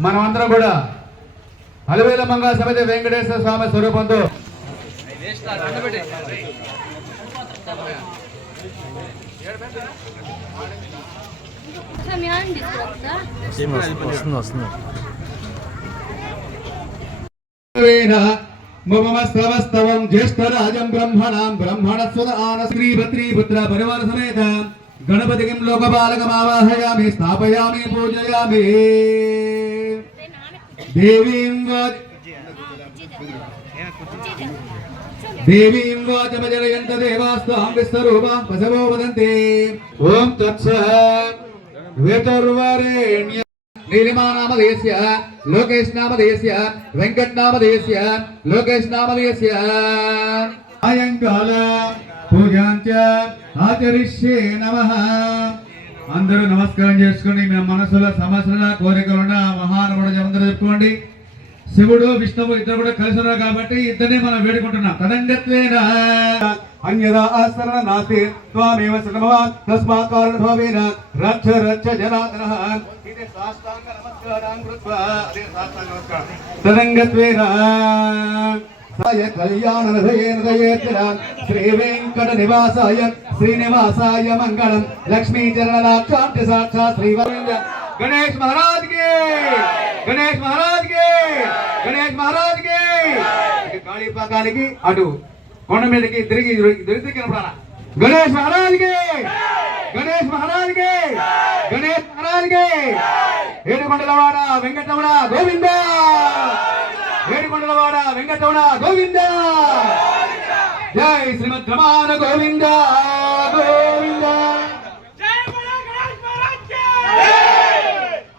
మనమందరం కూడా అలవేల మంగళ సమేత వెంకటేశ్వర స్వామి స్వరూపంతో మమస్తవస్తవం జ్యేష్ఠరాజం బ్రహ్మణాం బ్రహ్మణస్వద ఆన శ్రీభద్రీపుత్ర పరివార సమేత. గణపతికిం లోకపాలకమావాహయామి స్థాపయామి పూజయామి. దేవీం వాచ దేవాస్తాం విశ్వరూపా పశవో వదంతి. ఓం తత్సత్ వేతుర్వరేణ్య నీలిమానామధేయస్య లోకేష్ నామధేయస్య వెంకట్ నామధేయస్య లోకేష్ నామధేయస్య సాయంకాల పూజాంచ ఆచరిష్యే నమః. అందరూ నమస్కారం చేసుకోండి మీ మనసులో సమస్యల కోరికలున్న మహానుభుడు జమందరూ చెప్పుకోండి. శివుడు విష్ణువు ఇద్దరు కూడా కలిసి ఉన్నారు కాబట్టి ఇద్దరిని మనం వేడుకుంటున్నాం. తదంగత్వేన అన్యదా ఆసరణ నాస్తి త్వామేవ సర్వవాన్ తస్మాత్ కారణభావేన రక్ష రక్ష జనార్దనః. ఇది సాష్టాంగ నమస్కారం కృత్వా. అదే సాష్టాంగ నమస్కారం. తదంగత్వేన శ్రీవేంకట నివాసాయ శ్రీనివాసాయ మంగళం. లక్ష్మీ చరణాక్షాంతి సాక్షాత్ శ్రీ గణేష్ మహారాజ్కి! గణేష్ మహారాజ్కి! గణేష్ మహారాజ్కి! కాళీపాకానికి అటు కొండ మీదకి తిరిగి దొరికి కనపడాలా? గణేష్ మహారాజ్కి! గణేష్ మహారాజ్కి! గణేష్ మహారాజ్కి! ఏడుకొండలవాడ వెంకటరమణ గోవిందా! ఏడుకొండలవాడ వెంకటరమణ గోవింద! జై శ్రీమద్ రమాన గోవింద గోవింద!